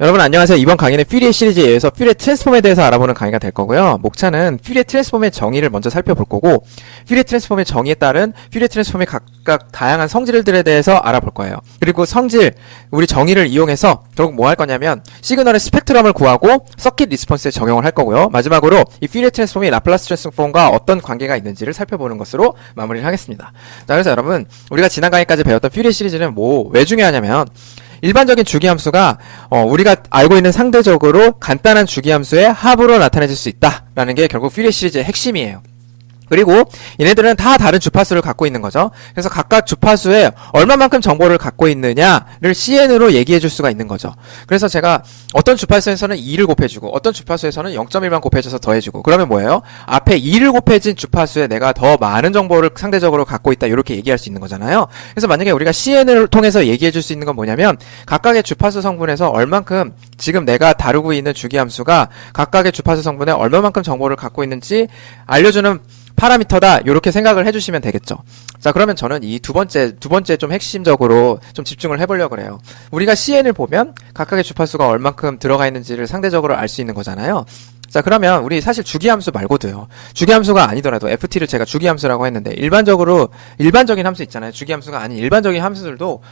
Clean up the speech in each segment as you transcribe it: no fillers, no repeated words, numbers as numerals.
여러분 안녕하세요. 이번 강의는 퓨리의 시리즈에 의해서 퓨리의 트랜스폼에 대해서 알아보는 강의가 될 거고요. 목차는 퓨리의 트랜스폼의 정의를 먼저 살펴볼 거고, 퓨리의 트랜스폼의 정의에 따른 퓨리의 트랜스폼의 각각 다양한 성질들에 대해서 알아볼 거예요. 그리고 성질, 우리 정의를 이용해서 결국 뭐 할 거냐면 시그널의 스펙트럼을 구하고 서킷 리스폰스에 적용을 할 거고요. 마지막으로 이 퓨리의 트랜스폼이 라플라스 트랜스폼과 어떤 관계가 있는지를 살펴보는 것으로 마무리를 하겠습니다. 자, 그래서 여러분 우리가 지난 강의까지 배웠던 퓨리의 시리즈는 왜 중요하냐면, 일반적인 주기함수가 우리가 알고 있는 상대적으로 간단한 주기함수의 합으로 나타내질 수 있다라는 게 결국 퓨리의 시리즈의 핵심이에요. 그리고 얘네들은 다 다른 주파수를 갖고 있는 거죠. 그래서 각각 주파수에 얼마만큼 정보를 갖고 있느냐를 CN으로 얘기해 줄 수가 있는 거죠. 그래서 제가 어떤 주파수에서는 2를 곱해주고 어떤 주파수에서는 0.1만 곱해줘서 더해주고, 그러면 뭐예요? 앞에 2를 곱해진 주파수에 내가 더 많은 정보를 상대적으로 갖고 있다, 이렇게 얘기할 수 있는 거잖아요. 그래서 만약에 우리가 CN을 통해서 얘기해 줄 수 있는 건 뭐냐면, 각각의 주파수 성분에서 얼만큼 지금 내가 다루고 있는 주기함수가 각각의 주파수 성분에 얼마만큼 정보를 갖고 있는지 알려주는 파라미터다, 이렇게 생각을 해주시면 되겠죠. 자, 그러면 저는 이 두 번째 좀 핵심적으로 좀 집중을 해보려고 그래요. 우리가 CN을 보면 각각의 주파수가 얼만큼 들어가 있는지를 상대적으로 알 수 있는 거잖아요. 자, 그러면 우리 사실 주기함수 말고도요, 주기함수가 아니더라도 FT를 제가 주기함수라고 했는데, 일반적인 함수 있잖아요. 주기함수가 아닌 일반적인 함수들도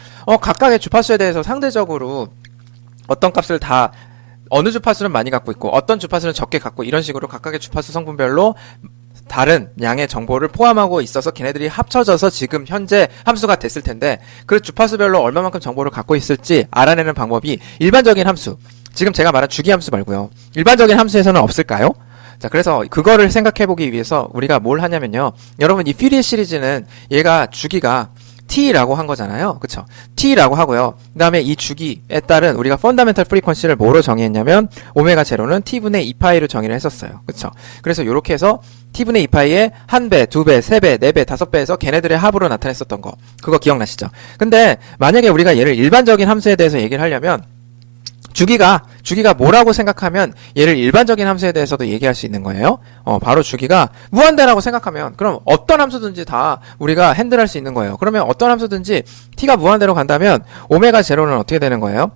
각각의 주파수에 대해서 상대적으로 어떤 값을 다, 어느 주파수는 많이 갖고 있고 어떤 주파수는 적게 갖고, 이런 식으로 각각의 주파수 성분별로 다른 양의 정보를 포함하고 있어서 걔네들이 합쳐져서 지금 현재 함수가 됐을 텐데, 그 주파수별로 얼마만큼 정보를 갖고 있을지 알아내는 방법이 일반적인 함수, 지금 제가 말한 주기함수 말고요, 일반적인 함수에서는 없을까요? 자, 그래서 그거를 생각해보기 위해서 우리가 뭘 하냐면요, 여러분 이 퓨리의 시리즈는 얘가 주기가 T라고 한 거잖아요. 그쵸? T라고 하고요. 그 다음에 이 주기에 따른 우리가 펀더멘털 프리퀀시를 뭐로 정의했냐면, 오메가 제로는 T분의 2파이로 정의를 했었어요. 그쵸? 그래서 요렇게 해서 T분의 2파이의 1배, 2배, 3배, 4배, 5배에서 걔네들의 합으로 나타냈었던 거, 그거 기억나시죠? 근데 만약에 우리가 얘를 일반적인 함수에 대해서 얘기를 하려면, 주기가 뭐라고 생각하면 얘를 일반적인 함수에 대해서도 얘기할 수 있는 거예요. 바로 주기가 무한대라고 생각하면, 그럼 어떤 함수든지 다 우리가 핸들할 수 있는 거예요. 그러면 어떤 함수든지 t가 무한대로 간다면 오메가 제로는 어떻게 되는 거예요?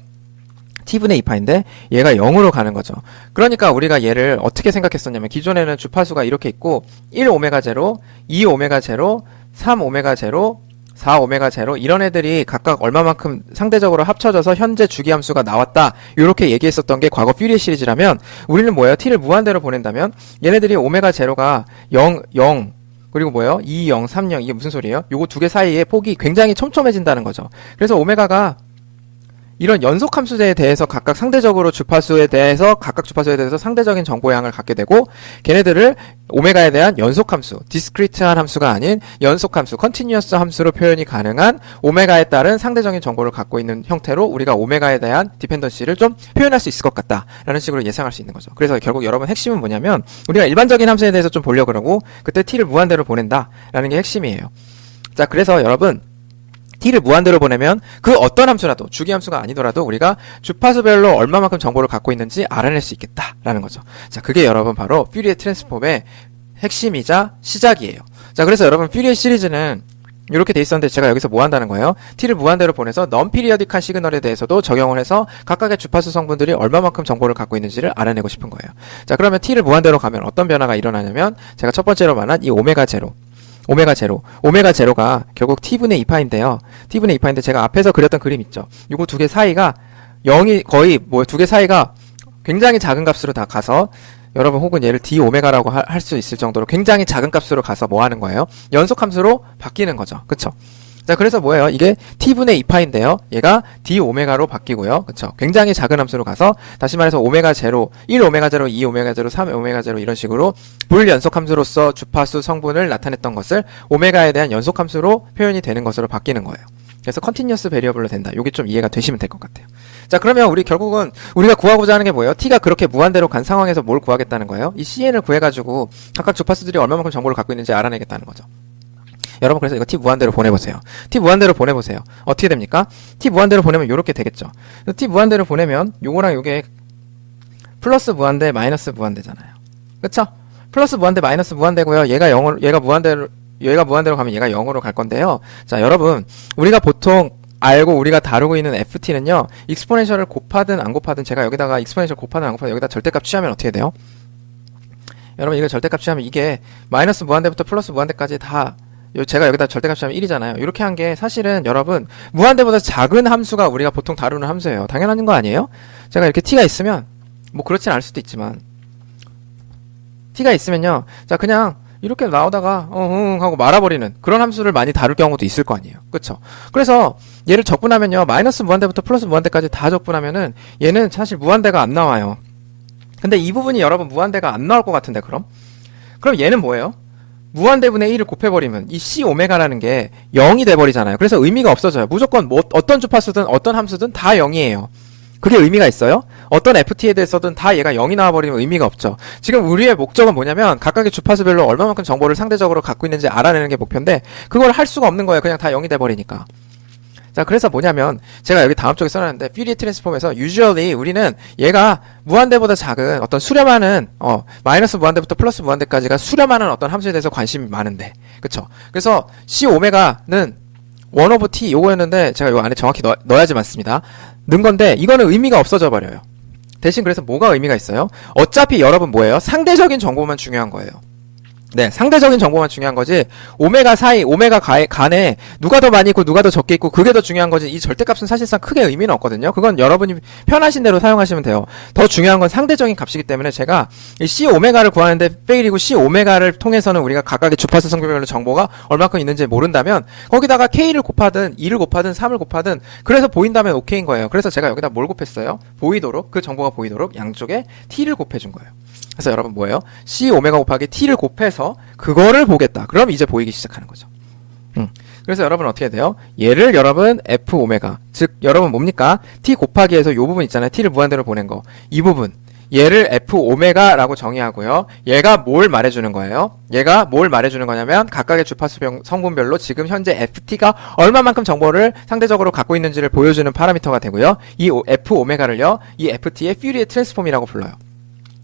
t분의 2파인데 얘가 0으로 가는 거죠. 그러니까 우리가 얘를 어떻게 생각했었냐면, 기존에는 주파수가 이렇게 있고 1 오메가 제로, 2 오메가 제로, 3 오메가 제로, 4 오메가 제로, 이런 애들이 각각 얼마만큼 상대적으로 합쳐져서 현재 주기함수가 나왔다, 이렇게 얘기했었던 게 과거 퓨리의 시리즈라면, 우리는 뭐예요? t를 무한대로 보낸다면 얘네들이 오메가 제로가 0, 0, 그리고 뭐예요? 2, 0, 3, 0, 이게 무슨 소리예요? 요거 두 개 사이에 폭이 굉장히 촘촘해진다는 거죠. 그래서 오메가가 이런 연속함수에 대해서 각각 주파수에 대해서 상대적인 정보량을 갖게 되고, 걔네들을 오메가에 대한 연속함수, 디스크리트한 함수가 아닌 연속함수, 컨티뉴어스 함수로 표현이 가능한 오메가에 따른 상대적인 정보를 갖고 있는 형태로 우리가 오메가에 대한 디펜던시를 좀 표현할 수 있을 것 같다라는 식으로 예상할 수 있는 거죠. 그래서 결국 여러분 핵심은 뭐냐면, 우리가 일반적인 함수에 대해서 좀 보려고 그러고 그때 t를 무한대로 보낸다라는 게 핵심이에요. 자, 그래서 여러분 t를 무한대로 보내면 그 어떤 함수라도, 주기함수가 아니더라도 우리가 주파수별로 얼마만큼 정보를 갖고 있는지 알아낼 수 있겠다라는 거죠. 자, 그게 여러분 바로 퓨리의 트랜스폼의 핵심이자 시작이에요. 자, 그래서 여러분 퓨리의 시리즈는 이렇게 돼 있었는데, 제가 여기서 뭐 한다는 거예요? t를 무한대로 보내서 넌피리어딕한 시그널에 대해서도 적용을 해서 각각의 주파수 성분들이 얼마만큼 정보를 갖고 있는지를 알아내고 싶은 거예요. 자, 그러면 t를 무한대로 가면 어떤 변화가 일어나냐면, 제가 첫 번째로 말한 이 오메가 제로가 결국 t분의 2파인데요. t분의 2파인데 제가 앞에서 그렸던 그림 있죠? 요거 두 개 사이가 0이 거의 두 개 사이가 굉장히 작은 값으로 다 가서, 여러분 혹은 얘를 d 오메가라고 할 수 있을 정도로 굉장히 작은 값으로 가서 뭐 하는 거예요? 연속함수로 바뀌는 거죠. 그쵸? 자, 그래서 뭐예요? 이게 t분의 2파인데요. 얘가 d 오메가로 바뀌고요. 그쵸? 굉장히 작은 함수로 가서, 다시 말해서 오메가 제로, 1 오메가 제로, 2 오메가 제로, 3 오메가 제로, 이런 식으로 불연속 함수로서 주파수 성분을 나타냈던 것을 오메가에 대한 연속 함수로 표현이 되는 것으로 바뀌는 거예요. 그래서 컨티뉴어스 베리어블로 된다. 요게 좀 이해가 되시면 될 것 같아요. 자, 그러면 우리 결국은 우리가 구하고자 하는 게 뭐예요? t가 그렇게 무한대로 간 상황에서 뭘 구하겠다는 거예요? 이 CN을 구해가지고 각각 주파수들이 얼마만큼 정보를 갖고 있는지 알아내겠다는 거죠. 여러분, 그래서 이거 t 무한대로 보내보세요. t 무한대로 보내보세요. 어떻게 됩니까? t 무한대로 보내면 요렇게 되겠죠. t 무한대로 보내면 요거랑 요게 플러스 무한대, 마이너스 무한대잖아요. 그쵸? 플러스 무한대, 마이너스 무한대고요. 얘가 무한대로 가면 얘가 0으로 갈 건데요. 자, 여러분, 우리가 보통 알고 우리가 다루고 있는 ft는요, 익스포넨셜을 곱하든 안 곱하든 제가 여기다가 익스포넨셜 곱하든 안 곱하든 여기다 절대값 취하면 어떻게 돼요? 여러분 이거 절대값 취하면 이게 마이너스 무한대부터 플러스 무한대까지 다 제가 여기다 절대값 취하면 1이잖아요. 이렇게 한 게 사실은 여러분 무한대보다 작은 함수가 우리가 보통 다루는 함수예요. 당연한 거 아니에요? 제가 이렇게 t가 있으면 뭐 그렇진 않을 수도 있지만 t가 있으면요, 자 그냥 이렇게 나오다가 하고 말아버리는 그런 함수를 많이 다룰 경우도 있을 거 아니에요. 그쵸? 그래서 얘를 적분하면요, 마이너스 무한대부터 플러스 무한대까지 다 적분하면은 얘는 사실 무한대가 안 나와요. 근데 이 부분이 여러분 무한대가 안 나올 것 같은데 그럼 얘는 뭐예요? 무한대분의 1을 곱해버리면 이 c 오메가라는 게 0이 돼버리잖아요. 그래서 의미가 없어져요. 무조건 뭐 어떤 주파수든 어떤 함수든 다 0이에요. 그게 의미가 있어요? 어떤 ft에 대해서든 다 얘가 0이 나와버리면 의미가 없죠. 지금 우리의 목적은 뭐냐면 각각의 주파수별로 얼마만큼 정보를 상대적으로 갖고 있는지 알아내는 게 목표인데 그걸 할 수가 없는 거예요. 그냥 다 0이 돼버리니까. 자, 그래서 뭐냐면 제가 여기 다음 쪽에 써놨는데 퓨리에 트랜스폼에서 usually 우리는 얘가 무한대보다 작은 어떤 수렴하는 마이너스 무한대부터 플러스 무한대까지가 수렴하는 어떤 함수에 대해서 관심이 많은데, 그쵸? 그래서 c 오메가는 1 over t 요거였는데 제가 요 안에 정확히 넣어야지 맞습니다. 넣은 건데 이거는 의미가 없어져 버려요. 대신 그래서 뭐가 의미가 있어요? 어차피 여러분 뭐예요? 상대적인 정보만 중요한 거예요. 네, 상대적인 정보만 중요한 거지 오메가 사이, 오메가 간에 누가 더 많이 있고 누가 더 적게 있고 그게 더 중요한 거지 이 절대값은 사실상 크게 의미는 없거든요. 그건 여러분이 편하신 대로 사용하시면 돼요. 더 중요한 건 상대적인 값이기 때문에 제가 이 C 오메가를 구하는데 페일이고 C 오메가를 통해서는 우리가 각각의 주파수 성별로 정보가 얼마큼 있는지 모른다면 거기다가 K를 곱하든 2를 곱하든 3을 곱하든 그래서 보인다면 오케이인 거예요. 그래서 제가 여기다 뭘 곱했어요? 보이도록, 그 정보가 보이도록 양쪽에 T를 곱해준 거예요. 그래서 여러분 뭐예요? C 오메가 곱하기 T를 곱해서 그거를 보겠다. 그럼 이제 보이기 시작하는 거죠. 그래서 여러분 어떻게 돼요? 얘를 여러분 F 오메가, 즉 여러분 뭡니까? T 곱하기 해서 요 부분 있잖아요. T를 무한대로 보낸 거. 이 부분. 얘를 F 오메가라고 정의하고요. 얘가 뭘 말해주는 거예요? 얘가 뭘 말해주는 거냐면 각각의 주파수 성분별로 지금 현재 FT가 얼마만큼 정보를 상대적으로 갖고 있는지를 보여주는 파라미터가 되고요. 이 F 오메가를요, 이 FT의 퓨리에 트랜스폼이라고 불러요.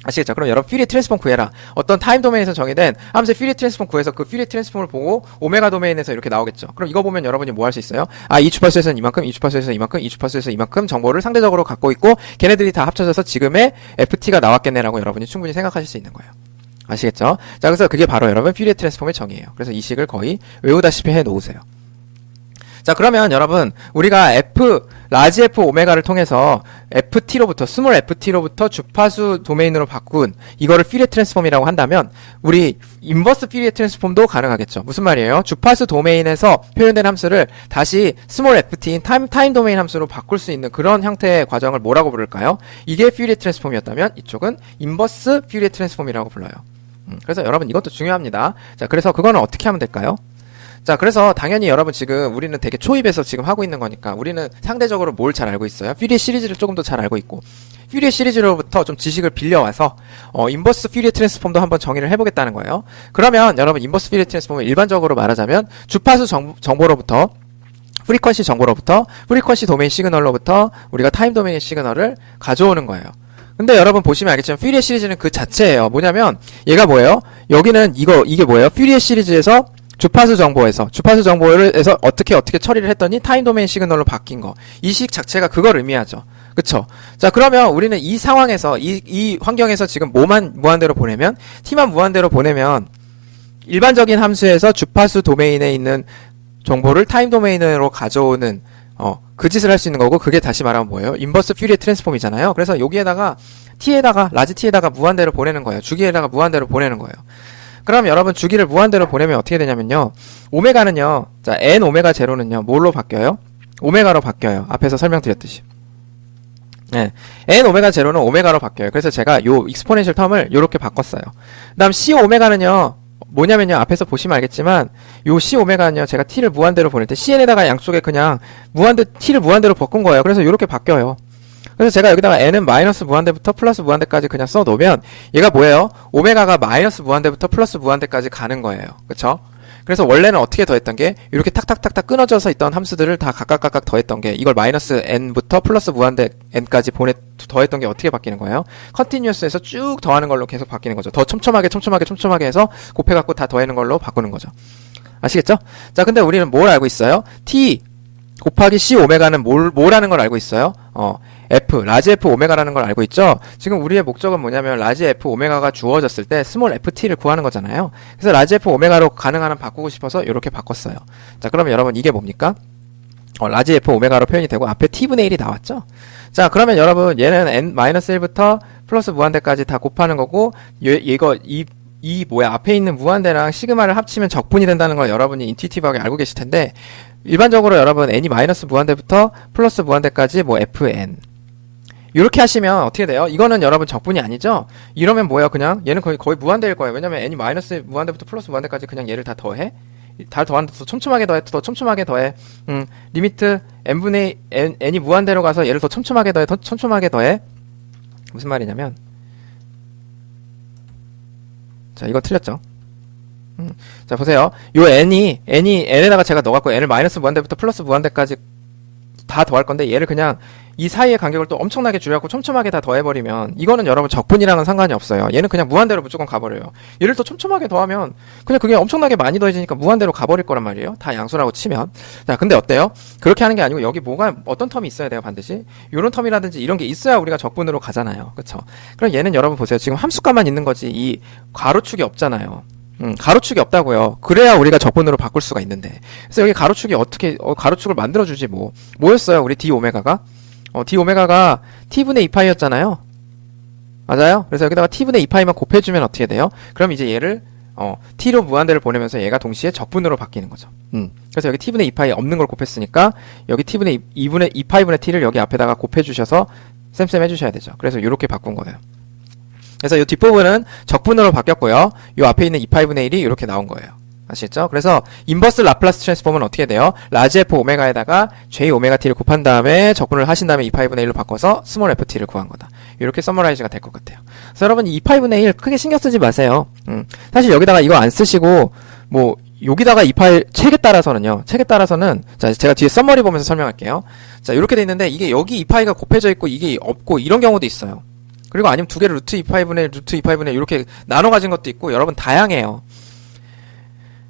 아시겠죠? 그럼 여러분 퓨리에 트랜스폼 구해라. 어떤 타임 도메인에서 정의된 함수의 퓨리에 트랜스폼 구해서 그 퓨리에 트랜스폼을 보고 오메가 도메인에서 이렇게 나오겠죠. 그럼 이거 보면 여러분이 뭐 할 수 있어요? 아, 이 주파수에서는 이만큼, 이 주파수에서는 이만큼, 이 주파수에서 이만큼 정보를 상대적으로 갖고 있고 걔네들이 다 합쳐져서 지금의 FT가 나왔겠네라고 여러분이 충분히 생각하실 수 있는 거예요. 아시겠죠? 자, 그래서 그게 바로 여러분 퓨리에 트랜스폼의 정의예요. 그래서 이 식을 거의 외우다시피 해 놓으세요. 자, 그러면 여러분 우리가 라지 F 오메가를 통해서 FT로부터 스몰 FT로부터 주파수 도메인으로 바꾼 이거를 퓨리에 트랜스폼이라고 한다면 우리 인버스 퓨리에 트랜스폼도 가능하겠죠. 무슨 말이에요? 주파수 도메인에서 표현된 함수를 다시 스몰 FT인 타임 도메인 함수로 바꿀 수 있는 그런 형태의 과정을 뭐라고 부를까요? 이게 퓨리에 트랜스폼이었다면 이쪽은 인버스 퓨리에 트랜스폼이라고 불러요. 그래서 여러분 이것도 중요합니다. 자, 그래서 그거는 어떻게 하면 될까요? 자, 그래서 당연히 여러분 지금 우리는 되게 초입에서 지금 하고 있는 거니까 우리는 상대적으로 뭘 잘 알고 있어요? 퓨리에 시리즈를 조금 더 잘 알고 있고 퓨리에 시리즈로부터 좀 지식을 빌려와서 인버스 퓨리에 트랜스폼도 한번 정의를 해보겠다는 거예요. 그러면 여러분 인버스 퓨리에 트랜스폼을 일반적으로 말하자면 주파수 정보로부터 프리퀀시 정보로부터 프리퀀시 도메인 시그널로부터 우리가 타임 도메인의 시그널을 가져오는 거예요. 근데 여러분 보시면 알겠지만 퓨리에 시리즈는 그 자체예요. 뭐냐면 얘가 뭐예요? 여기는 이게 뭐예요? 퓨리에 시리즈에서 주파수 정보를 해서 어떻게 처리를 했더니 타임 도메인 시그널로 바뀐 거. 이 식 자체가 그걸 의미하죠. 그쵸? 자, 그러면 우리는 이 상황에서, 이 환경에서 지금 뭐만 무한대로 보내면, t만 무한대로 보내면, 일반적인 함수에서 주파수 도메인에 있는 정보를 타임 도메인으로 가져오는, 그 짓을 할 수 있는 거고, 그게 다시 말하면 뭐예요? 인버스 퓨리에 트랜스폼이잖아요. 그래서 여기에다가, 라지 t에다가 무한대로 보내는 거예요. 주기에다가 무한대로 보내는 거예요. 그럼 여러분 주기를 무한대로 보내면 어떻게 되냐면요. 오메가는요. 자, n 오메가 제로는요. 뭘로 바뀌어요? 오메가로 바뀌어요. 앞에서 설명드렸듯이. 네. n 오메가 제로는 오메가로 바뀌어요. 그래서 제가 요 익스포넨셜 텀을 요렇게 바꿨어요. 그다음 c 오메가는요. 뭐냐면요. 앞에서 보시면 알겠지만 요 c 오메가는요. 제가 t를 무한대로 보낼 때 cn에다가 양쪽에 그냥 t를 무한대로 바꾼 거예요. 그래서 요렇게 바뀌어요. 그래서 제가 여기다가 n은 마이너스 무한대부터 플러스 무한대까지 그냥 써놓으면 얘가 뭐예요? 오메가가 마이너스 무한대부터 플러스 무한대까지 가는 거예요. 그쵸? 그래서 원래는 어떻게 더했던 게 이렇게 탁탁탁탁 끊어져서 있던 함수들을 다 각각 더했던 게 이걸 마이너스 n부터 플러스 무한대 n까지 더했던 게 어떻게 바뀌는 거예요? 컨티뉴어스에서 쭉 더하는 걸로 계속 바뀌는 거죠. 더 촘촘하게 해서 곱해갖고 다 더하는 걸로 바꾸는 거죠. 아시겠죠? 자, 근데 우리는 뭘 알고 있어요? t 곱하기 C 오메가는 뭐라는 걸 알고 있어요? 라지 F 오메가라는 걸 알고 있죠? 지금 우리의 목적은 뭐냐면, 라지 F 오메가가 주어졌을 때 스몰 FT를 구하는 거잖아요. 그래서 라지 F 오메가로 가능한 한 바꾸고 싶어서 이렇게 바꿨어요. 자, 그러면 여러분 이게 뭡니까? 라지 F 오메가로 표현이 되고 앞에 T분의 1이 나왔죠? 자, 그러면 여러분 얘는 N-1부터 플러스 무한대까지 다 곱하는 거고, 앞에 있는 무한대랑 시그마를 합치면 적분이 된다는 걸 여러분이 인투이티브하게 알고 계실 텐데, 일반적으로 여러분 n이 마이너스 무한대부터 플러스 무한대까지 뭐 fn 이렇게 하시면 어떻게 돼요? 이거는 여러분 적분이 아니죠? 이러면 뭐예요? 그냥 얘는 거의 무한대일 거예요. 왜냐면 n이 마이너스 무한대부터 플러스 무한대까지 그냥 얘를 다 더해. 다 더하는데 더 촘촘하게 더해. 더 촘촘하게 더해. 리미트 n분의 n이 무한대로 가서 얘를 더 촘촘하게 더해. 더 촘촘하게 더해. 무슨 말이냐면, 자, 이거 틀렸죠? 자, 보세요. 요 n에다가 제가 넣어갖고 n을 마이너스 무한대부터 플러스 무한대까지 다 더할 건데, 얘를 그냥 이 사이의 간격을 또 엄청나게 줄여갖고 촘촘하게 다 더해버리면, 이거는 여러분 적분이랑은 상관이 없어요. 얘는 그냥 무한대로 무조건 가버려요. 얘를 또 촘촘하게 더하면 그냥 그게 엄청나게 많이 더해지니까 무한대로 가버릴 거란 말이에요. 다 양수라고 치면. 자, 근데 어때요? 그렇게 하는 게 아니고 여기 어떤 텀이 있어야 돼요, 반드시. 요런 텀이라든지 이런 게 있어야 우리가 적분으로 가잖아요. 그쵸? 그럼 얘는 여러분 보세요. 지금 함수값만 있는 거지 이 가로축이 없잖아요. 가로축이 없다고요. 그래야 우리가 적분으로 바꿀 수가 있는데. 그래서 여기 가로축이 가로축을 만들어주지 뭐였어요? 우리 d 오메가가? d 오메가가 t분의 2파이였잖아요. 맞아요? 그래서 여기다가 t분의 2파이만 곱해주면 어떻게 돼요? 그럼 이제 얘를 t로 무한대를 보내면서 얘가 동시에 적분으로 바뀌는 거죠. 그래서 여기 t분의 2파이 없는 걸 곱했으니까 여기 t분의 2파이분의 t를 여기 앞에다가 곱해주셔서 쌤 해주셔야 되죠. 그래서 이렇게 바꾼 거예요. 그래서 이 뒷부분은 적분으로 바뀌었고요. 이 앞에 있는 2파이분의 1이 이렇게 나온 거예요. 아시겠죠? 그래서 인버스 라플라스 트랜스폼은 어떻게 돼요? 라지 f 오메가에다가 j 오메가 t를 곱한 다음에 적분을 하신 다음에 2파이분의 1로 바꿔서 스몰 ft를 구한 거다. 이렇게 서머라이즈가 될 것 같아요. 그래서 여러분 2파이분의 1 크게 신경 쓰지 마세요. 사실 여기다가 이거 안 쓰시고 뭐 여기다가 2파이 책에 따라서는 자, 제가 뒤에 서머리 보면서 설명할게요. 자, 이렇게 돼 있는데 이게 여기 2파이가 곱해져 있고 이게 없고 이런 경우도 있어요. 그리고 아니면 두 개를 루트 2파이분의 이렇게 나눠 가진 것도 있고 여러분 다양해요.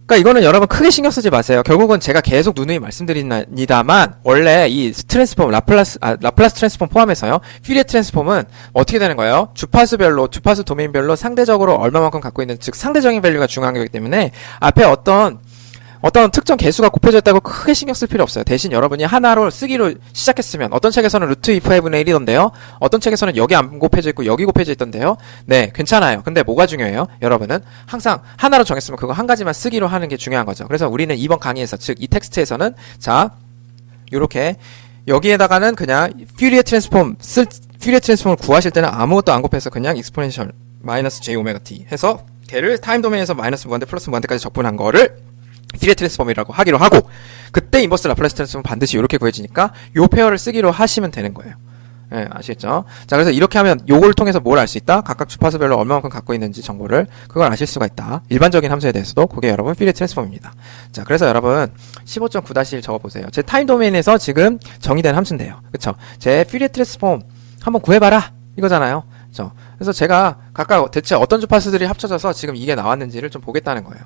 그러니까 이거는 여러분 크게 신경 쓰지 마세요. 결국은 제가 계속 누누이 말씀드립니다만 원래 이 트랜스폼 라플라스 트랜스폼 포함해서요. 퓨리에 트랜스폼은 어떻게 되는 거예요? 주파수 도메인별로 상대적으로 얼마만큼 갖고 있는, 즉 상대적인 밸류가 중요한 거기 때문에 앞에 어떤 특정 개수가 곱해져 있다고 크게 신경 쓸 필요 없어요. 대신 여러분이 하나로 쓰기로 시작했으면 어떤 책에서는 루트 2파이분의 1이던데요. 어떤 책에서는 여기 안 곱해져 있고 여기 곱해져 있던데요. 네, 괜찮아요. 근데 뭐가 중요해요? 여러분은 항상 하나로 정했으면 그거 한 가지만 쓰기로 하는 게 중요한 거죠. 그래서 우리는 이번 강의에서, 즉 이 텍스트에서는 자, 요렇게 여기에다가는 그냥 퓨리에 트랜스폼을 구하실 때는 아무것도 안 곱해서 그냥 익스포넨셜 마이너스 j 오메가 t 해서 걔를 타임 도메인에서 마이너스 무한대 플러스 무한대까지 적분한 거를 퓨리에 트랜스폼이라고 하기로 하고, 그때 인버스 라플라스 트랜스폼은 반드시 이렇게 구해지니까 요 페어를 쓰기로 하시면 되는 거예요. 예, 아시겠죠? 자, 그래서 이렇게 하면 요걸 통해서 뭘 알 수 있다? 각각 주파수별로 얼마만큼 갖고 있는지 정보를 그걸 아실 수가 있다. 일반적인 함수에 대해서도 그게 여러분 퓨리에 트랜스폼입니다. 자, 그래서 여러분 15.9-1 적어보세요. 제 타임 도메인에서 지금 정의된 함수인데요. 그쵸? 제 퓨리에 트랜스폼 한번 구해봐라 이거잖아요. 그쵸? 그래서 제가 각각 대체 어떤 주파수들이 합쳐져서 지금 이게 나왔는지를 좀 보겠다는 거예요.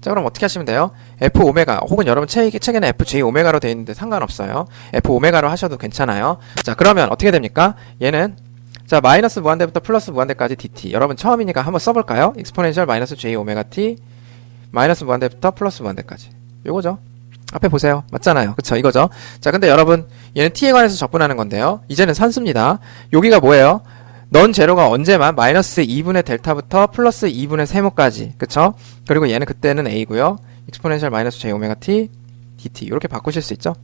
자, 그럼 어떻게 하시면 돼요? f 오메가 혹은 여러분 책에는 fj 오메가로 되어 있는데 상관없어요. f 오메가로 하셔도 괜찮아요. 자, 그러면 어떻게 됩니까? 얘는 자, 마이너스 무한대부터 플러스 무한대까지 dt. 여러분 처음이니까 한번 써볼까요? 익스포넨셜 마이너스 j 오메가 t 마이너스 무한대부터 플러스 무한대까지. 요거죠. 앞에 보세요. 맞잖아요. 그쵸? 이거죠. 자, 근데 여러분 얘는 t에 관해서 적분하는 건데요. 이제는 산수입니다. 여기가 뭐예요? 넌 제로가 언제만 마이너스 2분의 델타부터 플러스 2분의 세모까지. 그쵸? 그리고 얘는 그때는 a고요. 익스포넨셜 마이너스 j 오메가 t dt 이렇게 바꾸실 수 있죠.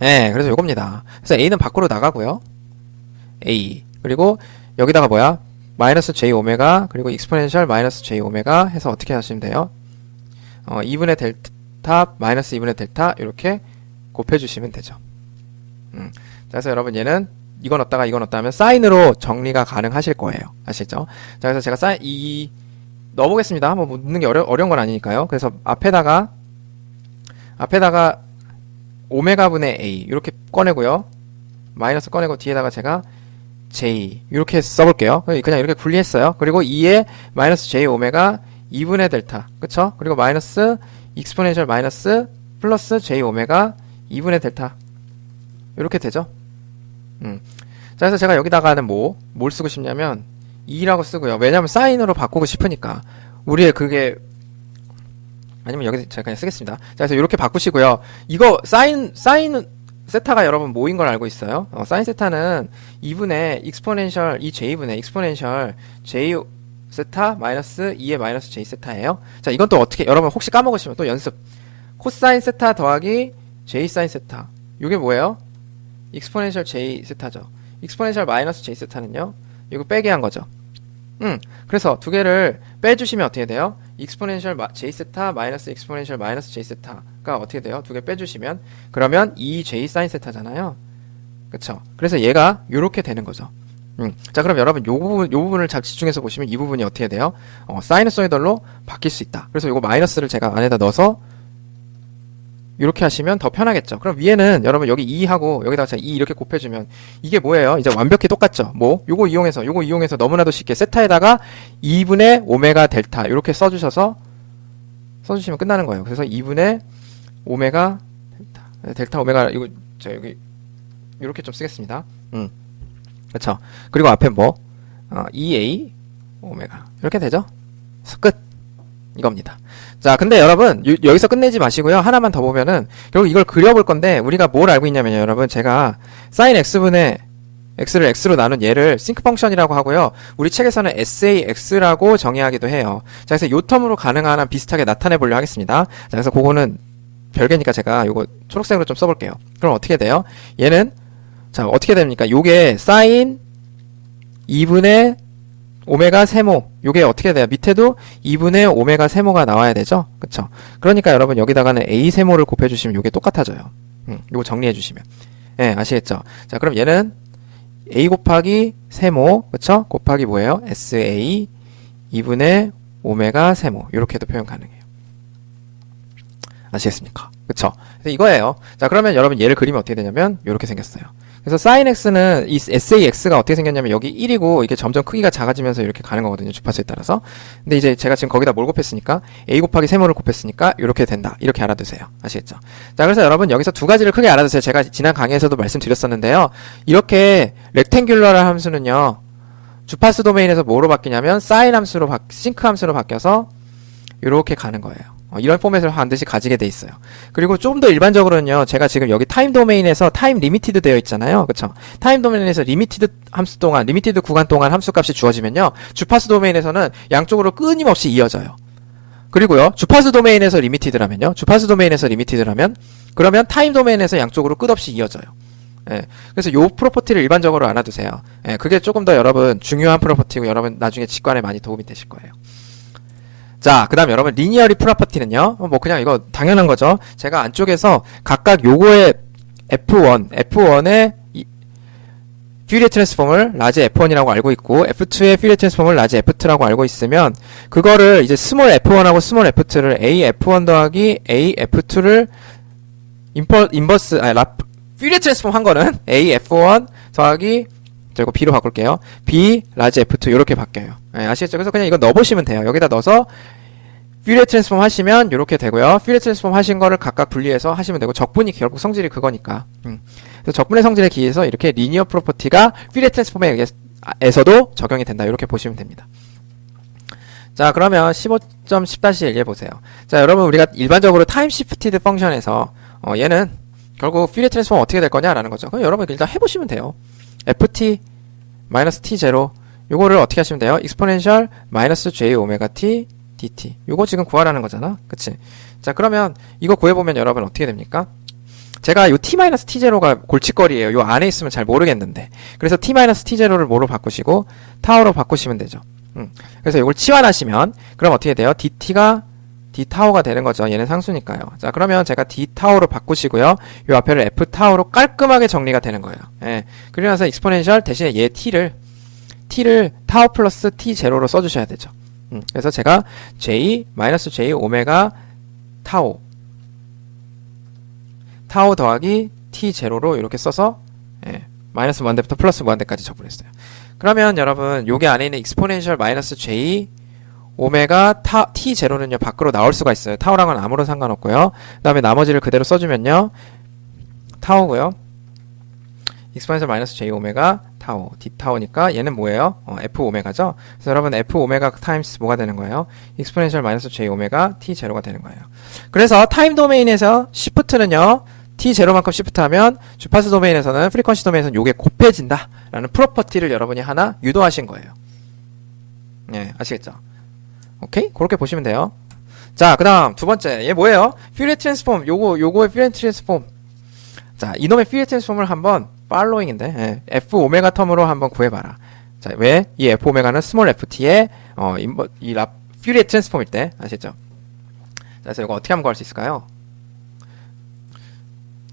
네, 그래서 요겁니다. 그래서 a는 밖으로 나가고요. a 그리고 여기다가 뭐야? 마이너스 j 오메가 그리고 익스포넨셜 마이너스 j 오메가 해서 어떻게 하시면 돼요? 2분의 델타 마이너스 2분의 델타 이렇게 곱해주시면 되죠. 자, 그래서 여러분 얘는 이건 없다가 이건 없다 하면 사인으로 정리가 가능하실 거예요. 아시죠? 자, 그래서 제가 넣어보겠습니다. 뭐 넣는 게 어려운 건 아니니까요. 그래서 앞에다가 오메가분의 a 이렇게 꺼내고요. 마이너스 꺼내고 뒤에다가 제가 j 이렇게 써볼게요. 그냥 이렇게 분리했어요. 그리고 2에 마이너스 j 오메가 2분의 델타 그쵸? 그리고 마이너스 익스포넨셜 마이너스 플러스 j 오메가 2분의 델타 이렇게 되죠. 자, 그래서 제가 여기다가는 뭘 쓰고 싶냐면 2라고 쓰고요. 왜냐면 사인으로 바꾸고 싶으니까. 우리의 그게 아니면 여기서 제가 그냥 쓰겠습니다. 자, 그래서 이렇게 바꾸시고요. 이거 사인 세타가 여러분 뭐인 걸 알고 있어요? 사인 세타는 2분의 익스포넨셜 이 j분의 익스포넨셜 j 세타 마이너스 2의 마이너스 j 세타예요. 자, 이건 또 어떻게 여러분 혹시 까먹으시면 또 연습. 코사인 세타 더하기 j 사인 세타. 이게 뭐예요? 익스포넨셜 j 세타죠. 익스포넨셜 마이너스 j 세타는요. 이거 빼기 한 거죠. 그래서 두 개를 빼주시면 어떻게 돼요? 익스포넨셜 j 세타 마이너스 익스포넨셜 마이너스 j 세타가 어떻게 돼요? 두 개 빼주시면 그러면 2j 사인 세타잖아요. 그쵸? 그래서 얘가 요렇게 되는 거죠. 자, 그럼 여러분 요 부분을 잘 집중해서 보시면 이 부분이 어떻게 돼요? 사이너소이덜로 바뀔 수 있다. 그래서 요거 마이너스를 제가 안에다 넣어서 이렇게 하시면 더 편하겠죠. 그럼 위에는 여러분 여기 2하고 여기다가 제가 2 이렇게 곱해주면 이게 뭐예요? 이제 완벽히 똑같죠. 요거 이용해서 너무나도 쉽게 세타에다가 2분의 오메가 델타 이렇게 써주시면 끝나는 거예요. 그래서 2분의 오메가 델타 오메가 이거 제가 여기 이렇게 좀 쓰겠습니다. 그렇죠. 그리고 앞에 2a 오메가 이렇게 되죠. 그래서 끝. 이겁니다. 자, 근데 여러분 여기서 끝내지 마시고요. 하나만 더 보면은 결국 이걸 그려볼 건데 우리가 뭘 알고 있냐면요. 여러분 제가 sin x분의 x를 x로 나눈 얘를 싱크 펑션이라고 하고요. 우리 책에서는 sax라고 정의하기도 해요. 자, 그래서 요 텀으로 가능한 한 비슷하게 나타내 보려 하겠습니다. 자, 그래서 그거는 별개니까 제가 요거 초록색으로 좀 써볼게요. 그럼 어떻게 돼요? 얘는 자, 어떻게 됩니까? 요게 sin 2분의 오메가 세모 요게 어떻게 돼요? 밑에도 2분의 오메가 세모가 나와야 되죠? 그쵸? 그러니까 여러분 여기다가는 a 세모를 곱해주시면 요게 똑같아져요. 요거 정리해주시면 예, 아시겠죠? 자, 그럼 얘는 a 곱하기 세모 그쵸? 곱하기 뭐예요? sa 2분의 오메가 세모 요렇게도 표현 가능해요. 아시겠습니까? 그쵸? 그래서 이거예요. 자, 그러면 여러분 얘를 그리면 어떻게 되냐면 요렇게 생겼어요. 그래서 sin x는 이 sax가 어떻게 생겼냐면 여기 1이고 이게 점점 크기가 작아지면서 이렇게 가는 거거든요. 주파수에 따라서. 근데 이제 제가 지금 거기다 뭘 곱했으니까 a 곱하기 세모를 곱했으니까 이렇게 된다. 이렇게 알아두세요. 아시겠죠? 자, 그래서 여러분 여기서 두 가지를 크게 알아두세요. 제가 지난 강의에서도 말씀드렸었는데요. 이렇게 렉탱귤러라는 함수는요. 주파수 도메인에서 뭐로 바뀌냐면 sin 함수로 싱크 함수로 바뀌어서 이렇게 가는 거예요. 이런 포맷을 반드시 가지게 돼 있어요. 그리고 좀 더 일반적으로는요, 제가 지금 여기 타임 도메인에서 타임 리미티드 되어 있잖아요. 그쵸? 타임 도메인에서 리미티드 함수 동안, 리미티드 구간 동안 함수 값이 주어지면요, 주파수 도메인에서는 양쪽으로 끊임없이 이어져요. 그리고요, 주파수 도메인에서 리미티드라면, 그러면 타임 도메인에서 양쪽으로 끝없이 이어져요. 예, 그래서 요 프로퍼티를 일반적으로 알아두세요. 예, 그게 조금 더 여러분 중요한 프로퍼티고 여러분 나중에 직관에 많이 도움이 되실 거예요. 자, 그 다음 여러분 리니어리 프로퍼티는요. 그냥 이거 당연한 거죠. 제가 안쪽에서 각각 요거의 F1의 퓨리어 트랜스폼을 라지 F1이라고 알고 있고 F2의 퓨리어 트랜스폼을 라지 F2라고 알고 있으면 그거를 이제 스몰 F1하고 스몰 F2를 AF1 더하기 AF2를 퓨리어 트랜스폼 한 거는 AF1 더하기 자, 이거 B로 바꿀게요. B, 라지 F2 이렇게 바뀌어요. 네, 아시겠죠? 그래서 그냥 이거 넣어보시면 돼요. 여기다 넣어서 퓨리어 트랜스폼 하시면 이렇게 되고요. 퓨리어 트랜스폼 하신 거를 각각 분리해서 하시면 되고 적분이 결국 성질이 그거니까. 그래서 적분의 성질에 기해서 이렇게 리니어 프로퍼티가 퓨리어 트랜스폼에서도 적용이 된다. 이렇게 보시면 됩니다. 자, 그러면 15.10-1 보세요. 자, 여러분 우리가 일반적으로 타임 시프티드 펑션에서 얘는 결국 퓨리어 트랜스폼 어떻게 될 거냐라는 거죠. 그럼 여러분 일단 해보시면 돼요. ft 마이너스 t0 요거를 어떻게 하시면 돼요? 익스포넨셜 마이너스 j 오메가 t dt 요거 지금 구하라는 거잖아. 그치? 자, 그러면 이거 구해보면 여러분 어떻게 됩니까? 제가 요 t 마이너스 t0가 골칫거리예요. 요 안에 있으면 잘 모르겠는데. 그래서 t 마이너스 t0를 뭐로 바꾸시고 타워로 바꾸시면 되죠. 그래서 이걸 치환하시면 그럼 어떻게 돼요? dt가 d 타워가 되는 거죠. 얘는 상수니까요. 자, 그러면 제가 d 타워로 바꾸시고요. 요 앞에를 f 타워로 깔끔하게 정리가 되는 거예요. 예. 그리고 나서 익스포넨셜 대신에 얘 t를 타워 플러스 t 제로로 써주셔야 되죠. 그래서 제가 j 마이너스 j 오메가 타워 더하기 t 제로로 이렇게 써서 예. 마이너스 무한대부터 플러스 무한대까지 적분했어요. 그러면 여러분 요게 안에 있는 익스포넨셜 마이너스 j 오메가 t 제로는요 밖으로 나올 수가 있어요. 타우랑은 아무런 상관없고요. 그 다음에 나머지를 그대로 써주면요 타우고요. 익스포넨셜 마이너스 j 오메가 타우 d 타우니까 얘는 뭐예요? f 오메가죠. 그래서 여러분 f 오메가 타임스 뭐가 되는 거예요? 익스포넨셜 마이너스 j 오메가 t 제로가 되는 거예요. 그래서 타임 도메인에서 시프트는요 t 제로만큼 시프트하면 주파수 도메인에서는 프리퀀시 도메인에서는 요게 곱해진다 라는 프로퍼티를 여러분이 하나 유도하신 거예요. 예, 아시겠죠? 오케이? 그렇게 보시면 돼요. 자, 그 다음 두 번째 얘 뭐예요? 퓨리어 트랜스폼 요거의 퓨리어 트랜스폼. 자, 이놈의 퓨리어 트랜스폼을 한번 팔로잉인데 예, f 오메가 텀으로 한번 구해봐라. 자, 왜? 이 f 오메가는 스몰 ft의 이 퓨리어 트랜스폼일 때 아시죠? 자, 그래서 이거 어떻게 하면 구할 수 있을까요?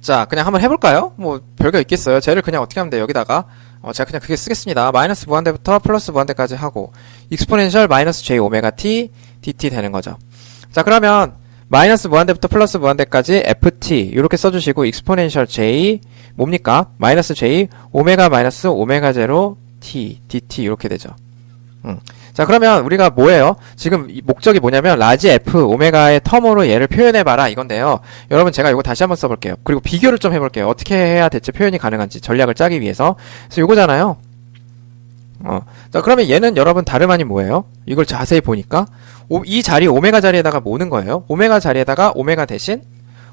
자, 그냥 한번 해볼까요? 뭐 별거 있겠어요. 쟤를 그냥 어떻게 하면 돼요? 여기다가 제가 그냥 그게 쓰겠습니다. 마이너스 무한대부터 플러스 무한대까지 하고 익스포넨셜 마이너스 j 오메가 t dt 되는 거죠. 자, 그러면 마이너스 무한대부터 플러스 무한대까지 ft 이렇게 써주시고 익스포넨셜 j 뭡니까? 마이너스 j 오메가 마이너스 오메가 제로 t dt 이렇게 되죠. 자, 그러면 우리가 뭐예요? 지금 이 목적이 뭐냐면 라지 f 오메가의 텀으로 얘를 표현해봐라 이건데요. 여러분 제가 이거 다시 한번 써볼게요. 그리고 비교를 좀 해볼게요. 어떻게 해야 대체 표현이 가능한지 전략을 짜기 위해서. 그래서 요거잖아요. 자, 그러면 얘는 여러분 다름 아닌 뭐예요? 이걸 자세히 보니까 이 자리 오메가 자리에다가 모는 거예요. 오메가 자리에다가 오메가 대신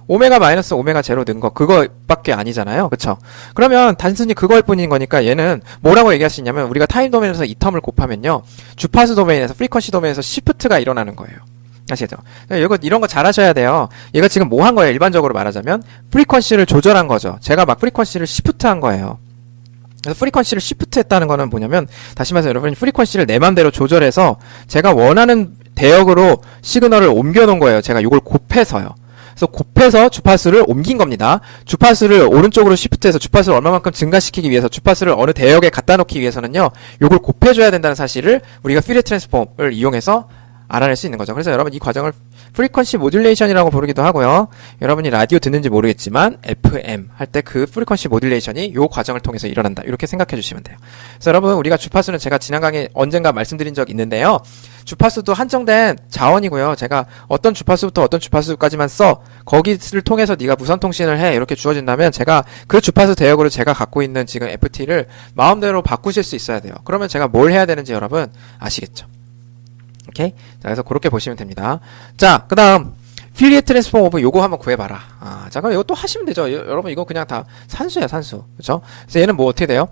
오메가 마이너스 오메가 제로 넣은 거 그거밖에 아니잖아요. 그쵸? 그러면 단순히 그거일 뿐인 거니까 얘는 뭐라고 얘기할 수 있냐면 우리가 타임 도메인에서 이 텀을 곱하면요 주파수 도메인에서 프리퀀시 도메인에서 시프트가 일어나는 거예요. 아시죠? 이런 거 잘 하셔야 돼요. 얘가 지금 뭐 한 거예요? 일반적으로 말하자면 프리퀀시를 조절한 거죠. 제가 막 프리퀀시를 시프트 한 거예요. 그래서 프리퀀시를 시프트 했다는 거는 뭐냐면 다시 말해서 여러분이 프리퀀시를 내 맘대로 조절해서 제가 원하는 대역으로 시그널을 옮겨 놓은 거예요. 제가 이걸 곱해서요. 그래서 곱해서 주파수를 옮긴 겁니다. 주파수를 오른쪽으로 시프트해서 주파수를 얼마만큼 증가시키기 위해서 주파수를 어느 대역에 갖다 놓기 위해서는요. 요걸 곱해줘야 된다는 사실을 우리가 퓨리어 트랜스폼을 이용해서 알아낼 수 있는 거죠. 그래서 여러분 이 과정을 프리퀀시 모듈레이션이라고 부르기도 하고요. 여러분이 라디오 듣는지 모르겠지만 FM 할 때 그 프리퀀시 모듈레이션이 요 과정을 통해서 일어난다. 이렇게 생각해 주시면 돼요. 그래서 여러분 우리가 주파수는 제가 지난 강의에 언젠가 말씀드린 적 있는데요. 주파수도 한정된 자원이고요. 제가 어떤 주파수부터 어떤 주파수까지만 써 거기를 통해서 네가 무선 통신을 해 이렇게 주어진다면 제가 그 주파수 대역으로 제가 갖고 있는 지금 FT를 마음대로 바꾸실 수 있어야 돼요. 그러면 제가 뭘 해야 되는지 여러분 아시겠죠? 오케이? 자, 그래서 그렇게 보시면 됩니다. 자, 그 다음 퓨리어 트랜스폼 오브 요거 한번 구해봐라. 자, 그럼 이거 또 하시면 되죠. 여러분 이거 그냥 다 산수야 산수. 그쵸? 그래서 얘는 뭐 어떻게 돼요?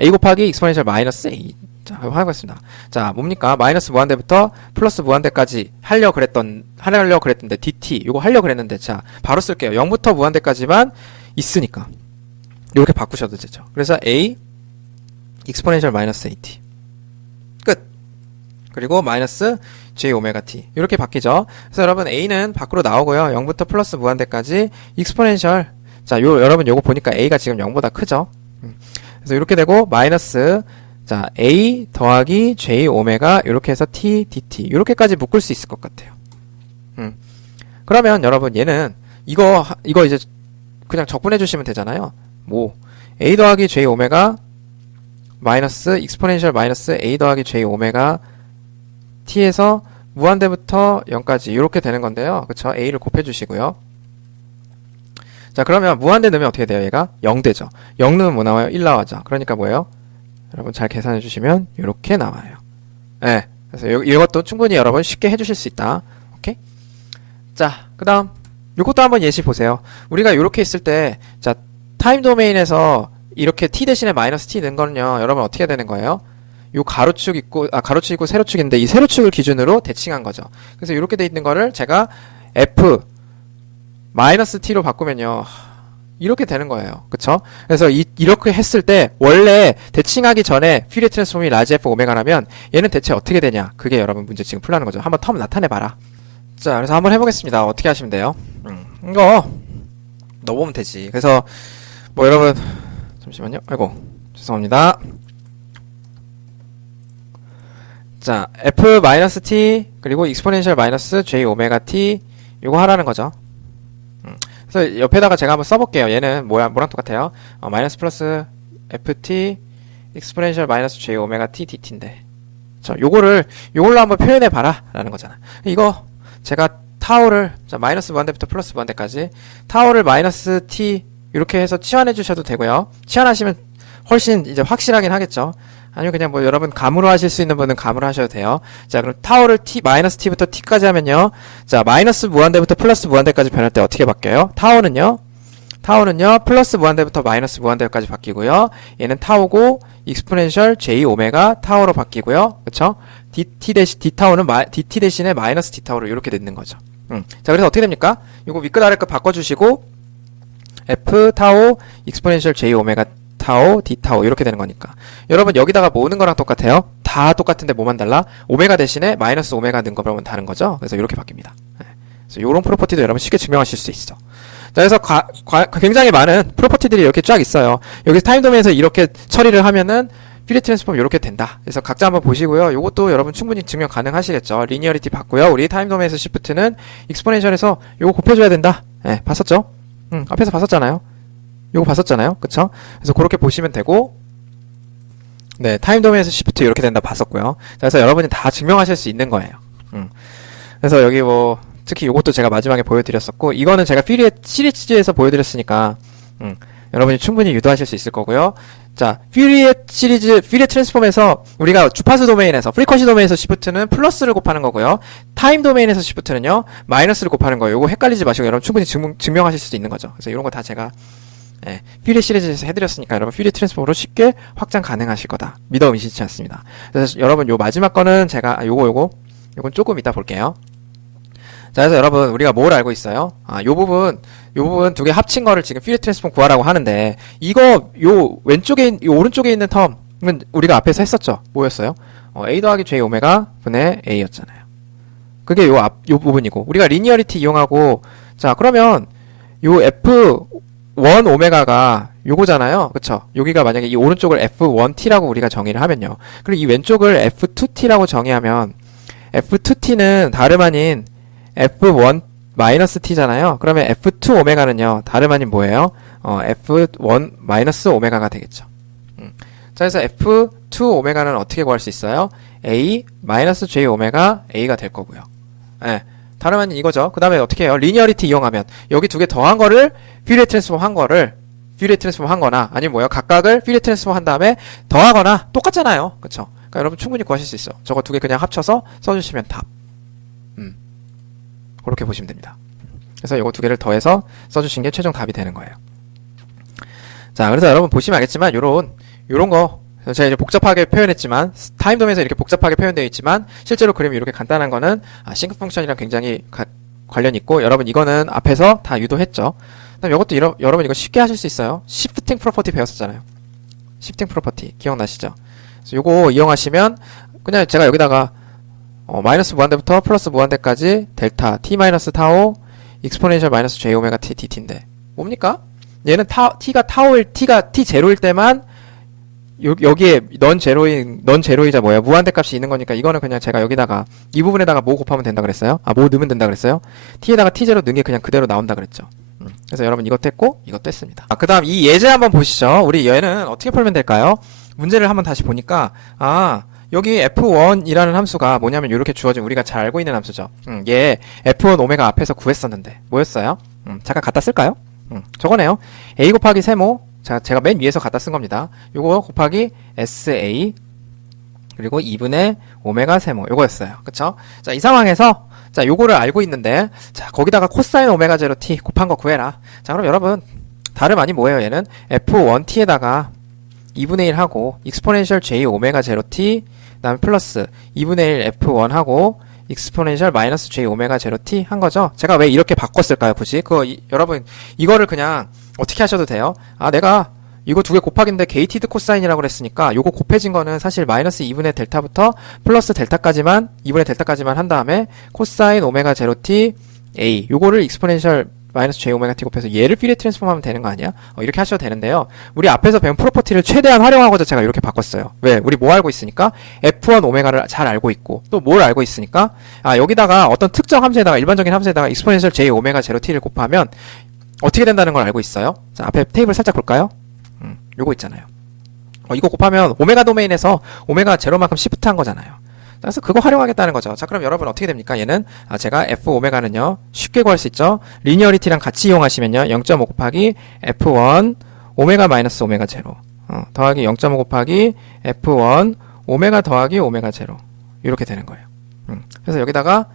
a 곱하기 익스포넨셜 마이너스 a. 자, 해보겠습니다. 자, 뭡니까? 마이너스 무한대부터 플러스 무한대까지 하려고 그랬던데 dt 요거 하려고 그랬는데 자, 바로 쓸게요. 0부터 무한대까지만 있으니까 이렇게 바꾸셔도 되죠. 그래서 a 익스포넨셜 마이너스 at 끝. 그리고 마이너스 j 오메가 t 이렇게 바뀌죠. 그래서 여러분 a는 밖으로 나오고요. 0부터 플러스 무한대까지 익스포넨셜 자, 여러분 요거 보니까 a가 지금 0보다 크죠. 그래서 이렇게 되고 마이너스 자 a 더하기 j 오메가 이렇게 해서 t dt 이렇게까지 묶을 수 있을 것 같아요. 그러면 여러분 얘는 이거 이제 그냥 적분해 주시면 되잖아요. 뭐 a 더하기 j 오메가 마이너스 익스포넨셜 마이너스 a 더하기 j 오메가 t에서 무한대부터 0까지 이렇게 되는 건데요. 그쵸? a를 곱해 주시고요. 자, 그러면 무한대 넣으면 어떻게 돼요? 얘가 0되죠. 0 넣으면 뭐 나와요? 1 나와죠. 그러니까 뭐예요? 여러분 잘 계산해 주시면 이렇게 나와요. 네. 그래서 이것도 충분히 여러분 쉽게 해주실 수 있다. 오케이? 자, 그 다음 이것도 한번 예시 보세요. 우리가 이렇게 있을 때 자, 타임 도메인에서 이렇게 t 대신에 마이너스 t 넣은 거는요. 여러분 어떻게 되는 거예요? 요 가로축 있고 세로축인데 이 세로축을 기준으로 대칭한 거죠. 그래서 이렇게 돼 있는 거를 제가 f 마이너스 t로 바꾸면요. 이렇게 되는 거예요. 그쵸? 그래서 이렇게 했을 때 원래 대칭하기 전에 퓨리어 트랜스폼이 라지 f 오메가라면 얘는 대체 어떻게 되냐? 그게 여러분 문제 지금 풀라는 거죠. 한번 텀 나타내 봐라. 자, 그래서 한번 해보겠습니다. 어떻게 하시면 돼요? 이거 넣어보면 되지. 그래서 뭐 여러분 잠시만요. 아이고 죄송합니다. 자, f-t 그리고 익스포넨셜 마이너스 j 오메가 t 이거 하라는 거죠. 그래서 옆에다가 제가 한번 써볼게요. 얘는 뭐랑 똑같아요? 마이너스 플러스 ft 익스포넨셜 마이너스 j 오메가 t dt인데 요걸로 한번 표현해 봐라 라는 거잖아. 이거 제가 타오를 자 마이너스 무한대부터 플러스 무한대까지 타오를 마이너스 t 이렇게 해서 치환해 주셔도 되고요. 치환하시면 훨씬 이제 확실하긴 하겠죠. 아니면 그냥 뭐 여러분 감으로 하실 수 있는 분은 감으로 하셔도 돼요. 자, 그럼 타오를 t 마이너스 t부터 t까지 하면요. 자, 마이너스 무한대부터 플러스 무한대까지 변할 때 어떻게 바뀌어요? 타오는요 플러스 무한대부터 마이너스 무한대까지 바뀌고요. 얘는 타오고 익스포넨셜 j 오메가 타오로 바뀌고요. 그쵸? dt 대신 d타오는 dt 대신에 마이너스 d타오로 이렇게 되는 거죠. 자, 그래서 어떻게 됩니까? 이거 윗끝 아래끝 바꿔주시고 f 타오 익스포넨셜 j 오메가 타오 d타오 이렇게 되는 거니까 여러분 여기다가 모으는 거랑 똑같아요. 다 똑같은데 뭐만 달라? 오메가 대신에 마이너스 오메가 넣은 거 그러면 다른 거죠. 그래서 이렇게 바뀝니다. 그래서 이런 프로퍼티도 여러분 쉽게 증명하실 수 있어. 자, 그래서 굉장히 많은 프로퍼티들이 이렇게 쫙 있어요. 여기 타임 도메인에서 이렇게 처리를 하면은 퓨리어 트랜스폼 이렇게 된다. 그래서 각자 한번 보시고요. 요것도 여러분 충분히 증명 가능하시겠죠. 리니어리티 봤고요. 우리 타임 도메인에서 시프트는 익스포넨셜에서 요거 곱해줘야 된다. 네, 봤었죠? 앞에서 봤었잖아요. 요거 봤었잖아요. 그쵸? 그래서 그렇게 보시면 되고, 네, 타임 도메인에서 시프트 이렇게 된다 봤었고요. 자, 그래서 여러분이 다 증명하실 수 있는 거예요. 그래서 여기 뭐, 특히 요것도 제가 마지막에 보여드렸었고, 이거는 제가 퓨리어 시리즈에서 보여드렸으니까, 여러분이 충분히 유도하실 수 있을 거고요. 자, 퓨리어 트랜스폼에서 우리가 주파수 도메인에서, 프리퀀시 도메인에서 시프트는 플러스를 곱하는 거고요. 타임 도메인에서 시프트는요, 마이너스를 곱하는 거예요. 요거 헷갈리지 마시고 여러분 충분히 증명하실 수도 있는 거죠. 그래서 이런 거 다 제가 퓨리어 시리즈에서 해드렸으니까 여러분 퓨리어 트랜스폼으로 쉽게 확장 가능하실 거다. 믿어 의심치 않습니다. 그래서 여러분 요 마지막 거는 제가 요건 조금 이따 볼게요. 자, 그래서 여러분 우리가 뭘 알고 있어요? 요 부분 두 개 합친 거를 지금 퓨리어 트랜스폼 구하라고 하는데 이거 요 오른쪽에 있는 텀은 우리가 앞에서 했었죠. 뭐였어요? a 더하기 j 오메가 분의 a였잖아요. 그게 요 부분이고 우리가 리니어리티 이용하고 자, 그러면 요 f1 오메가가 요거잖아요. 그쵸? 여기가 만약에 이 오른쪽을 f1t라고 우리가 정의를 하면요. 그리고 이 왼쪽을 f2t라고 정의하면 f2t는 다름 아닌 f1 마이너스 t잖아요. 그러면 f2 오메가는요. 다름 아닌 뭐예요? f1 마이너스 오메가가 되겠죠. 자, 그래서 f2 오메가는 어떻게 구할 수 있어요? a 마이너스 j 오메가 a가 될 거고요. 예. 다름 아닌 이거죠. 그 다음에 어떻게 해요? 리니어리티 이용하면 여기 두 개 더한 거를 퓨리어 트랜스폼 한 거나 아니면 뭐예요? 각각을 퓨리어 트랜스폼 한 다음에 더하거나 똑같잖아요. 그쵸? 그러니까 여러분 충분히 구하실 수 있어. 저거 두 개 그냥 합쳐서 써주시면 답. 그렇게 보시면 됩니다. 그래서 이거 두 개를 더해서 써주신 게 최종 답이 되는 거예요. 자, 그래서 여러분 보시면 알겠지만 요런 거 제가 이제 복잡하게 표현했지만 타임 도메인에서 이렇게 복잡하게 표현되어 있지만 실제로 그림이 이렇게 간단한 거는 싱크 펑션이랑 굉장히 관련 있고 여러분 이거는 앞에서 다 유도했죠. 그다음 이것도 여러분 이거 쉽게 하실 수 있어요. 시프팅 프로퍼티 배웠었잖아요. 시프팅 프로퍼티 기억나시죠? 그래서 요거 이용하시면 그냥 제가 여기다가 마이너스 무한대부터 플러스 무한대까지 델타 t 마이너스 타오 익스포넨셜 마이너스 j 오메가 t dt인데 뭡니까? 얘는 t가 t 제로일 때만 여기에 넌 제로이자 뭐야? 무한대 값이 있는 거니까 이거는 그냥 제가 여기다가 이 부분에다가 뭐 곱하면 된다 그랬어요? 뭐 넣으면 된다 그랬어요? t에다가 t0 넣은 게 그냥 그대로 나온다 그랬죠. 그래서 여러분 이것도 했고 이것도 했습니다. 그 다음 이 예제 한번 보시죠. 우리 얘는 어떻게 풀면 될까요? 문제를 한번 다시 보니까 여기 f1이라는 함수가 뭐냐면 이렇게 주어진 우리가 잘 알고 있는 함수죠. 얘 f1 오메가 앞에서 구했었는데 뭐였어요? 잠깐 갖다 쓸까요? 저거네요. a 곱하기 세모 제가 맨 위에서 갖다 쓴 겁니다. 요거 곱하기 SA 그리고 2분의 오메가 세모 요거였어요. 그쵸? 자, 이 상황에서 자, 요거를 알고 있는데 자, 거기다가 코사인 오메가 제로 t 곱한 거 구해라. 자, 그럼 여러분 다름 아닌 뭐예요? 얘는 f1t에다가 2분의 1 하고 익스포넨셜 j 오메가 제로 t 그다음에 플러스 2분의 1 f1 하고 익스포넨셜 마이너스 j 오메가 제로 t 한 거죠. 제가 왜 이렇게 바꿨을까요? 굳이 여러분 이거를 그냥 어떻게 하셔도 돼요. 내가 이거 두 개 곱하기인데 게이티드 코사인이라고 그랬으니까 요거 곱해진 거는 사실 마이너스 2분의 델타부터 플러스 델타까지만 2분의 델타까지만 한 다음에 코사인 오메가 제로 t a 요거를 익스포넨셜 마이너스 j 오메가 t 곱해서 얘를 퓨리어 트랜스폼 하면 되는 거 아니야? 이렇게 하셔도 되는데요. 우리 앞에서 배운 프로퍼티를 최대한 활용하고자 제가 이렇게 바꿨어요. 왜? 우리 뭐 알고 있으니까? f1 오메가를 잘 알고 있고 또 뭘 알고 있으니까? 여기다가 어떤 특정 함수에다가 일반적인 함수에다가 익스포넨셜 j 오메가 제로 t를 곱하면 어떻게 된다는 걸 알고 있어요? 자, 앞에 테이블 살짝 볼까요? 요거 있잖아요. 이거 곱하면 오메가 도메인에서 오메가 제로만큼 시프트 한 거잖아요. 그래서 그거 활용하겠다는 거죠. 자, 그럼 여러분 어떻게 됩니까? 얘는 제가 f 오메가는요 쉽게 구할 수 있죠. 리니어리티랑 같이 이용하시면요 0.5 곱하기 f1 오메가 마이너스 오메가 제로 더하기 0.5 곱하기 f1 오메가 더하기 오메가 제로 이렇게 되는 거예요. 그래서 여기다가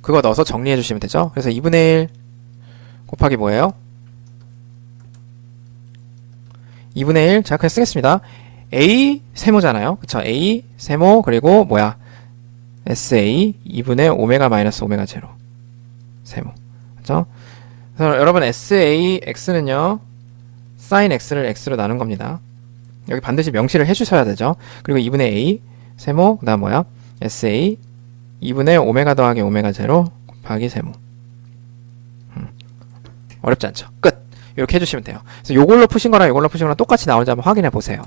그거 넣어서 정리해 주시면 되죠. 그래서 2분의 1 곱하기 뭐예요? 2분의 1 제가 그냥 쓰겠습니다. A 세모잖아요. 그쵸? A 세모 그리고 뭐야? SA 2분의 오메가 마이너스 오메가 제로 세모. 그쵸? 그래서 여러분 SA X는요 sin X를 X로 나눈 겁니다. 여기 반드시 명시를 해주셔야 되죠. 그리고 2분의 A 세모 그 다음 뭐야? SA 2분의 오메가 더하기 오메가 제로 곱하기 세모. 어렵지 않죠? 끝! 이렇게 해주시면 돼요. 그래서 요걸로 푸신 거랑 요걸로 푸신 거랑 똑같이 나오는지 한번 확인해 보세요.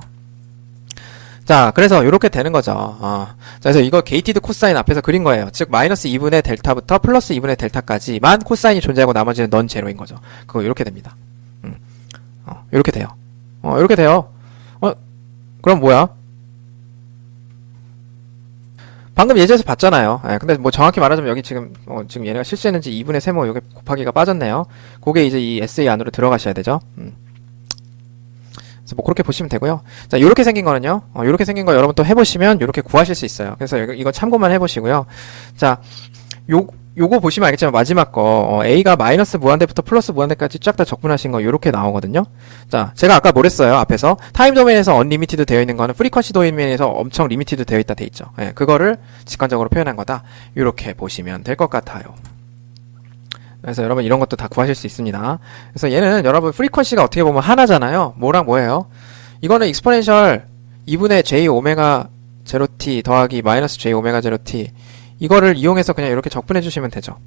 자, 그래서 이렇게 되는 거죠. 자, 그래서 이거 게이티드 코사인 앞에서 그린 거예요. 즉 마이너스 2분의 델타부터 플러스 2분의 델타까지만 코사인이 존재하고 나머지는 넌 제로인 거죠. 그거 이렇게 됩니다. 이렇게 돼요. 이렇게 돼요. 그럼 뭐야? 방금 예제에서 봤잖아요. 근데 뭐 정확히 말하자면 여기 지금 얘네가 실수했는지 2분의 세모 여기 곱하기가 빠졌네요. 그게 이제 이 SA 안으로 들어가셔야 되죠. 그래서 뭐 그렇게 보시면 되고요. 자, 요렇게 생긴 거는요. 요렇게 생긴 거 여러분 또 해보시면 요렇게 구하실 수 있어요. 그래서 이거 참고만 해보시고요. 자, 요거 보시면 알겠지만 마지막 거 A가 마이너스 무한대부터 플러스 무한대까지 쫙 다 적분하신 거 요렇게 나오거든요. 자, 제가 아까 뭐랬어요 앞에서 타임 도메인에서 언리미티드 되어 있는 거는 프리퀀시 도메인에서 엄청 리미티드 되어 있다 돼 있죠. 그거를 직관적으로 표현한 거다. 요렇게 보시면 될 것 같아요. 그래서 여러분 이런 것도 다 구하실 수 있습니다. 그래서 얘는 여러분 프리퀀시가 어떻게 보면 하나잖아요. 뭐랑 뭐예요? 이거는 익스포넨셜 2분의 j 오메가 제로 t 더하기 마이너스 j 오메가 제로 t 이거를 이용해서 그냥 이렇게 적분해 주시면 되죠.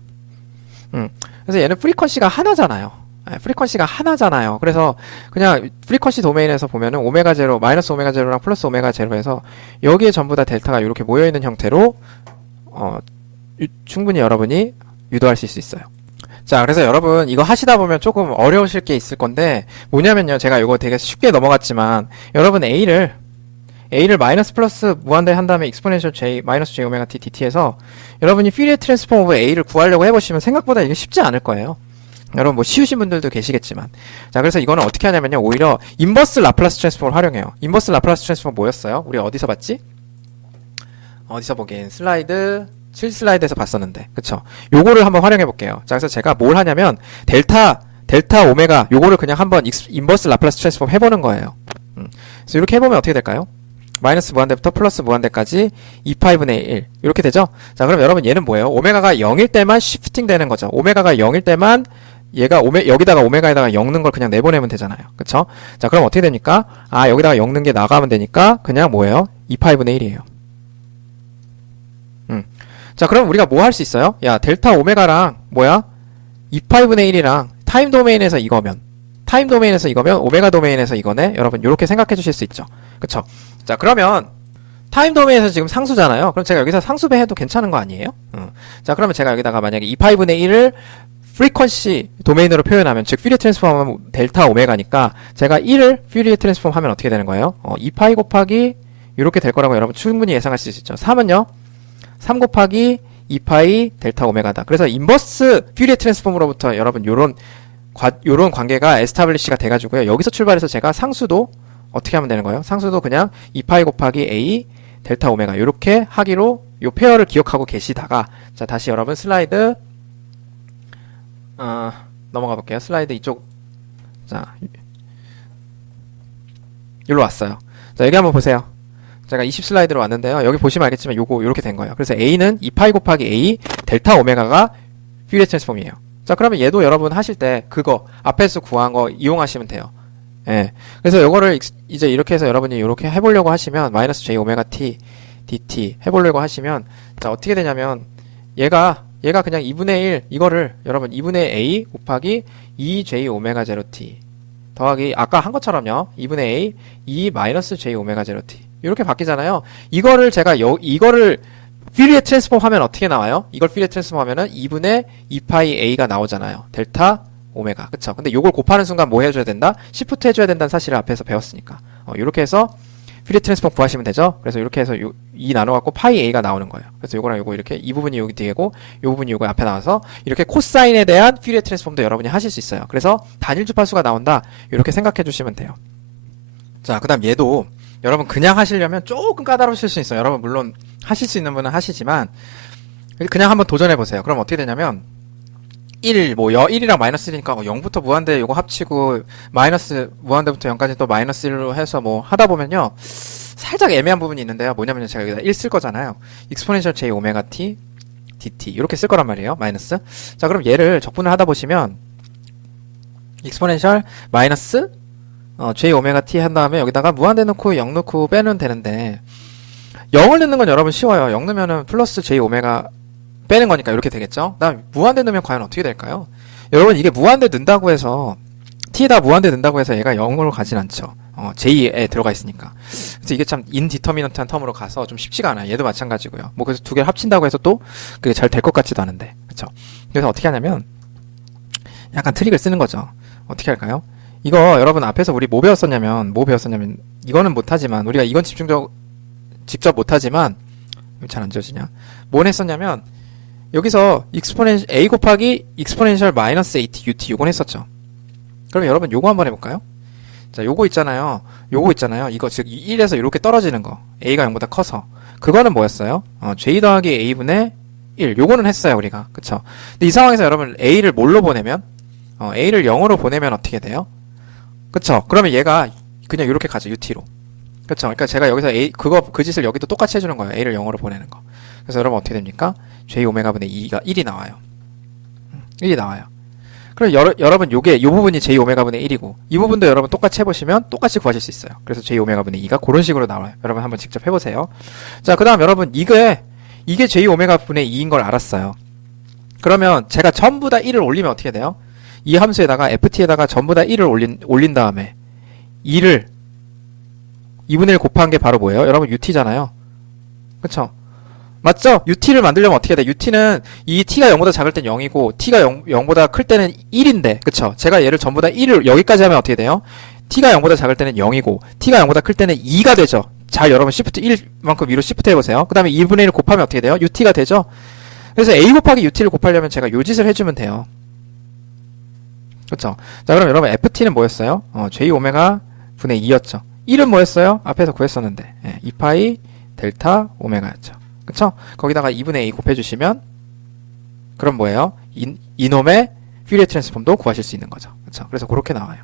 그래서 얘는 프리퀀시가 하나잖아요. 프리퀀시가 하나잖아요. 그래서 그냥 프리퀀시 도메인에서 보면은 오메가 제로, 마이너스 오메가 제로랑 플러스 오메가 제로에서 여기에 전부 다 델타가 이렇게 모여있는 형태로 충분히 여러분이 유도할 수 있어요. 자, 그래서 여러분 이거 하시다 보면 조금 어려우실 게 있을 건데 뭐냐면요. 제가 이거 되게 쉽게 넘어갔지만 여러분 A를 마이너스 플러스 무한대 한 다음에 익스포넨셜 j 마이너스 j 오메가 t dt에서 여러분이 퓨리어 트랜스폼 오브 A를 구하려고 해보시면 생각보다 이게 쉽지 않을 거예요. 여러분 뭐 쉬우신 분들도 계시겠지만 자, 그래서 이거는 어떻게 하냐면요. 오히려 인버스 라플라스 트랜스폼을 활용해요. 인버스 라플라스 트랜스폼 뭐였어요? 우리 어디서 봤지? 어디서 보긴 슬라이드 7슬라이드에서 봤었는데 그쵸? 요거를 한번 활용해 볼게요. 자, 그래서 제가 뭘 하냐면 델타 오메가 요거를 그냥 한번 인버스 라플라스 트랜스폼 해보는 거예요. 그래서 이렇게 해보면 어떻게 될까요? 마이너스 무한대부터 플러스 무한대까지 2파이분의 1 이렇게 되죠? 자, 그럼 여러분 얘는 뭐예요? 오메가가 0일 때만 시프팅 되는 거죠. 오메가가 0일 때만 얘가 여기다가 오메가에다가 0 넣은 걸 그냥 내보내면 되잖아요. 그쵸? 자, 그럼 어떻게 됩니까? 여기다가 0 넣은 게 나가면 되니까 그냥 뭐예요? 2파이분의 1이에요. 자, 그럼 우리가 뭐 할 수 있어요? 야, 델타 오메가랑 뭐야? 2파이분의 1이랑 타임 도메인에서 이거면 오메가 도메인에서 이거네. 여러분 요렇게 생각해 주실 수 있죠. 그쵸? 자, 그러면 타임 도메인에서 지금 상수잖아요. 그럼 제가 여기서 상수배 해도 괜찮은 거 아니에요? 자, 그러면 제가 여기다가 만약에 2파이분의 1을 프리퀀시 도메인으로 표현하면 즉 퓨리어 트랜스폼 하면 델타 오메가니까 제가 1을 퓨리어 트랜스폼 하면 어떻게 되는 거예요? 2파이 곱하기 이렇게 될 거라고 여러분 충분히 예상할 수 있죠. 3은요? 3 곱하기 2파이 델타 오메가다. 그래서 인버스 퓨리어 트랜스폼으로부터 여러분 요런 관계가 에스타블리시가 돼가지고요. 여기서 출발해서 제가 상수도 어떻게 하면 되는 거예요? 상수도 그냥 2파이 곱하기 a 델타 오메가 이렇게 하기로 요 페어를 기억하고 계시다가 자, 다시 여러분 슬라이드 넘어가 볼게요. 슬라이드 이쪽 자, 여기로 왔어요. 자, 여기 한번 보세요. 제가 20슬라이드로 왔는데요. 여기 보시면 알겠지만 요거 요렇게 된 거예요. 그래서 a는 2파이 곱하기 a 델타 오메가가 퓨리어 트랜스폼이에요. 자, 그러면 얘도 여러분 하실 때 그거 앞에서 구한 거 이용하시면 돼요. 예. 그래서 요거를 이제 이렇게 해서 여러분이 이렇게 해보려고 하시면 마이너스 j 오메가 t dt 해보려고 하시면 자, 어떻게 되냐면 얘가 그냥 2분의 1 이거를 여러분 2분의 a 곱하기 2j 오메가 제로 t 더하기 아까 한 것처럼요. 2분의 a 2 마이너스 j 오메가 제로 t 이렇게 바뀌잖아요. 이거를 제가 이거를 퓨리어 트랜스폼 하면 어떻게 나와요? 이걸 퓨리어 트랜스폼 하면은 2분의 2파이 a가 나오잖아요. 델타 오메가. 그쵸? 근데 요걸 곱하는 순간 뭐 해줘야 된다? 시프트 해줘야 된다는 사실을 앞에서 배웠으니까. 이렇게 해서 퓨리에 트랜스폼 구하시면 되죠. 그래서 이렇게 해서 2 나눠갖고 파이 a가 나오는 거예요. 그래서 요거랑 요거 이렇게 이 부분이 여기 뒤에고 이 부분이 요거 앞에 나와서 이렇게 코사인에 대한 퓨리에 트랜스폼도 여러분이 하실 수 있어요. 그래서 단일 주파수가 나온다 이렇게 생각해 주시면 돼요. 자, 그 다음 얘도 여러분 그냥 하시려면 조금 까다로우실 수 있어요. 여러분 물론 하실 수 있는 분은 하시지만 그냥 한번 도전해 보세요. 그럼 어떻게 되냐면 1이랑 마이너스 1이니까 0부터 무한대 요거 합치고 마이너스 무한대부터 0까지 또 마이너스 1로 해서 뭐 하다 보면요 살짝 애매한 부분이 있는데요. 뭐냐면요 제가 여기다 1 쓸 거잖아요. exponential j 오메가 t dt 이렇게 쓸 거란 말이에요. 마이너스. 자, 그럼 얘를 적분을 하다 보시면 exponential 마이너스 j 오메가 t 한 다음에 여기다가 무한대 넣고 0 넣고 빼면 되는데 0을 넣는 건 여러분 쉬워요. 0 넣으면은 플러스 j 오메가 빼는 거니까 이렇게 되겠죠? 그다음 무한대 넣으면 과연 어떻게 될까요? 여러분 이게 무한대 넣는다고 해서 t에다 무한대 넣는다고 해서 얘가 0으로 가진 않죠. j에 들어가 있으니까. 그래서 이게 참 인디터미넌트한 텀으로 가서 좀 쉽지가 않아요. 얘도 마찬가지고요. 뭐 그래서 두 개를 합친다고 해서 또 그게 잘 될 것 같지도 않은데. 그쵸? 그래서 어떻게 하냐면 약간 트릭을 쓰는 거죠. 어떻게 할까요? 이거 여러분 앞에서 우리 뭐 배웠었냐면 이거는 못하지만 우리가 이건 직접 못하지만 잘 안 지워지냐? 뭘 했었냐면 여기서 exponential a 곱하기 exponential 마이너스 at ut 요건 했었죠. 그럼 여러분 요거 한번 해볼까요? 자, 요거 있잖아요. 이거 즉 1에서 이렇게 떨어지는 거. a가 0보다 커서. 그거는 뭐였어요? j 더하기 a분의 1. 요거는 했어요, 우리가. 그쵸? 근데 이 상황에서 여러분 a를 뭘로 보내면? a를 0으로 보내면 어떻게 돼요? 그쵸? 그러면 얘가 그냥 이렇게 가죠, ut로. 그쵸? 그러니까 제가 여기서 그 짓을 여기도 똑같이 해주는 거예요. a를 0으로 보내는 거. 그래서 여러분 어떻게 됩니까? j 오메가분의 2가 1이 나와요. 1이 나와요. 그럼 여러분 요 부분이 j 오메가분의 1이고 이 부분도 여러분 똑같이 해보시면 똑같이 구하실 수 있어요. 그래서 j 오메가분의 2가 그런 식으로 나와요. 여러분 한번 직접 해보세요. 자, 그 다음 여러분 이게 j 오메가분의 2인 걸 알았어요. 그러면 제가 전부 다 1을 올리면 어떻게 돼요? 이 함수에다가 ft에다가 전부 다 1을 올린 다음에 2를 2분의 1 곱한 게 바로 뭐예요? 여러분 ut잖아요. 그쵸? 맞죠? ut를 만들려면 어떻게 돼? ut는 이 t가 0보다 작을 땐 0이고 t가 0보다 클 때는 1인데 그쵸? 제가 얘를 전부 다 1을 여기까지 하면 어떻게 돼요? t가 0보다 작을 때는 0이고 t가 0보다 클 때는 2가 되죠. 잘 여러분 shift 1만큼 위로 shift 해보세요. 그 다음에 2분의 1을 곱하면 어떻게 돼요? ut가 되죠? 그래서 a 곱하기 ut를 곱하려면 제가 요 짓을 해주면 돼요. 그쵸? 자, 그럼 여러분 ft는 뭐였어요? j 오메가 분의 2였죠. 1은 뭐였어요? 앞에서 구했었는데 2파이 델타 오메가였죠. 그쵸? 거기다가 2분의 a 곱해주시면 그럼 뭐예요? 이놈의 퓨리에 트랜스폼도 구하실 수 있는 거죠. 그쵸? 그래서 그렇게 나와요.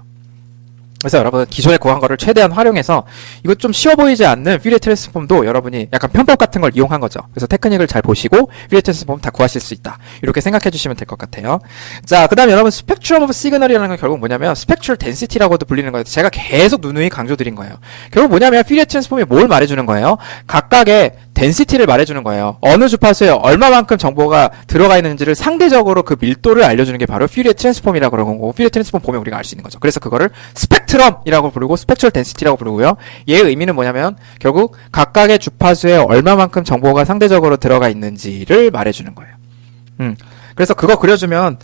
그래서 여러분 기존에 구한 거를 최대한 활용해서 이거 좀 쉬워 보이지 않는 퓨리에 트랜스폼도 여러분이 약간 편법 같은 걸 이용한 거죠. 그래서 테크닉을 잘 보시고 퓨리에 트랜스폼 다 구하실 수 있다. 이렇게 생각해 주시면 될 것 같아요. 자, 그 다음에 여러분 스펙트럼 오브 시그널이라는 건 결국 뭐냐면 스펙트럴 덴시티라고도 불리는 거예요. 제가 계속 누누이 강조드린 거예요. 결국 뭐냐면 퓨리에 트랜스폼이 뭘 말해주는 거예요? 각각의 덴시티를 말해주는 거예요. 어느 주파수에 얼마만큼 정보가 들어가 있는지를 상대적으로 그 밀도를 알려주는 게 바로 퓨리에 트랜스폼이라고 그러는 거고 퓨리에 트랜스폼 보면 우리가 알 수 있는 거죠. 그래서 그거를 스펙트럼이라고 부르고 스펙트럴 덴시티라고 부르고요. 얘의 의미는 뭐냐면 결국 각각의 주파수에 얼마만큼 정보가 상대적으로 들어가 있는지를 말해주는 거예요. 그래서 그거 그려주면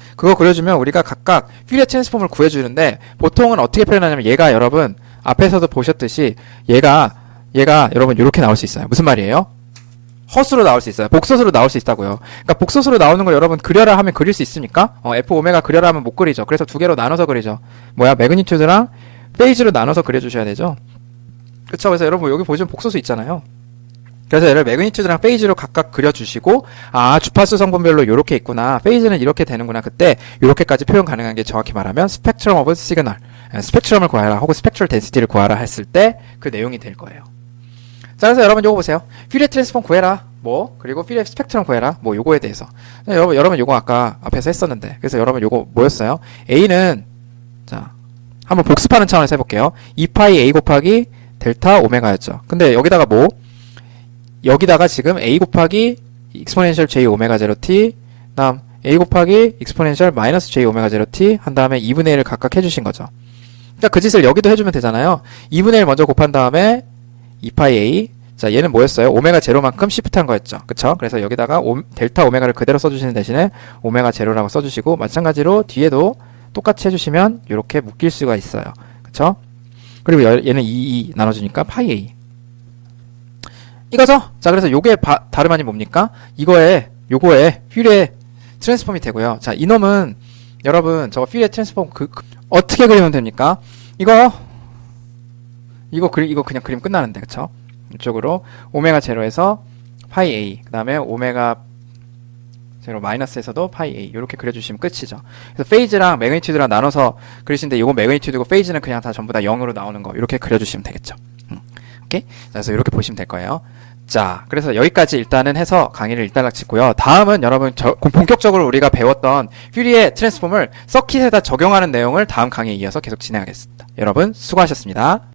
우리가 각각 퓨리에 트랜스폼을 구해주는데 보통은 어떻게 표현하냐면 얘가 여러분 앞에서도 보셨듯이 얘가 여러분 이렇게 나올 수 있어요. 무슨 말이에요? 허수로 나올 수 있어요. 복소수로 나올 수 있다고요. 그러니까 복소수로 나오는 걸 여러분 그려라 하면 그릴 수 있습니까? f 오메가 그려라 하면 못 그리죠. 그래서 두 개로 나눠서 그리죠. 매그니튜드랑 페이지로 나눠서 그려주셔야 되죠. 그쵸? 그래서 여러분 여기 보시면 복소수 있잖아요. 그래서 얘를 매그니튜드랑 페이지로 각각 그려주시고 주파수 성분별로 이렇게 있구나. 페이지는 이렇게 되는구나. 그때 이렇게까지 표현 가능한 게 정확히 말하면 스펙트럼 오브 시그널. 스펙트럼을 구하라 혹은 스펙트럴 덴시티를 구하라 했을 때 그 내용이 될 거예요. 자, 그래서 여러분 요거 보세요. 퓨리에 트랜스폼 구해라. 그리고 퓨리에 스펙트럼 구해라. 요거에 대해서. 여러분 요거 아까 앞에서 했었는데. 그래서 여러분 요거 뭐였어요? A는, 자, 한번 복습하는 차원에서 해볼게요. 2파이 A 곱하기 델타 오메가였죠. 근데 여기다가 지금 A 곱하기 exponential j 오메가 0t, 다음 A 곱하기 exponential 마이너스 j 오메가 0t, 한 다음에 2분의 1을 각각 해주신 거죠. 그러니까 그 짓을 여기도 해주면 되잖아요. 2분의 1 먼저 곱한 다음에 2파이 a. 자, 얘는 뭐였어요? 오메가 제로만큼 시프트한 거였죠. 그쵸? 그래서 여기다가 델타 오메가를 그대로 써주시는 대신에 오메가 제로라고 써주시고 마찬가지로 뒤에도 똑같이 해주시면 이렇게 묶일 수가 있어요. 그쵸? 그리고 얘는 2 나눠주니까 파이 a. 이거죠? 자, 그래서 요게 다름 아닌 뭡니까? 요거에 퓨리에 트랜스폼이 되고요. 자, 이놈은 여러분 저거 퓨리에 트랜스폼 어떻게 그리면 됩니까? 이거 그냥 그림 끝나는데, 그쵸? 이쪽으로 오메가 제로에서 파이 A, 그 다음에 오메가 제로 마이너스에서도 파이 A 이렇게 그려주시면 끝이죠. 그래서 페이즈랑 매그니튜드랑 나눠서 그리시는데 이거 매그니튜드고 페이즈는 그냥 다 전부 다 0으로 나오는 거 이렇게 그려주시면 되겠죠. 오케이? 그래서 이렇게 보시면 될 거예요. 자, 그래서 여기까지 일단은 해서 강의를 일단락 짓고요. 다음은 여러분 본격적으로 우리가 배웠던 퓨리의 트랜스폼을 서킷에다 적용하는 내용을 다음 강의에 이어서 계속 진행하겠습니다. 여러분 수고하셨습니다.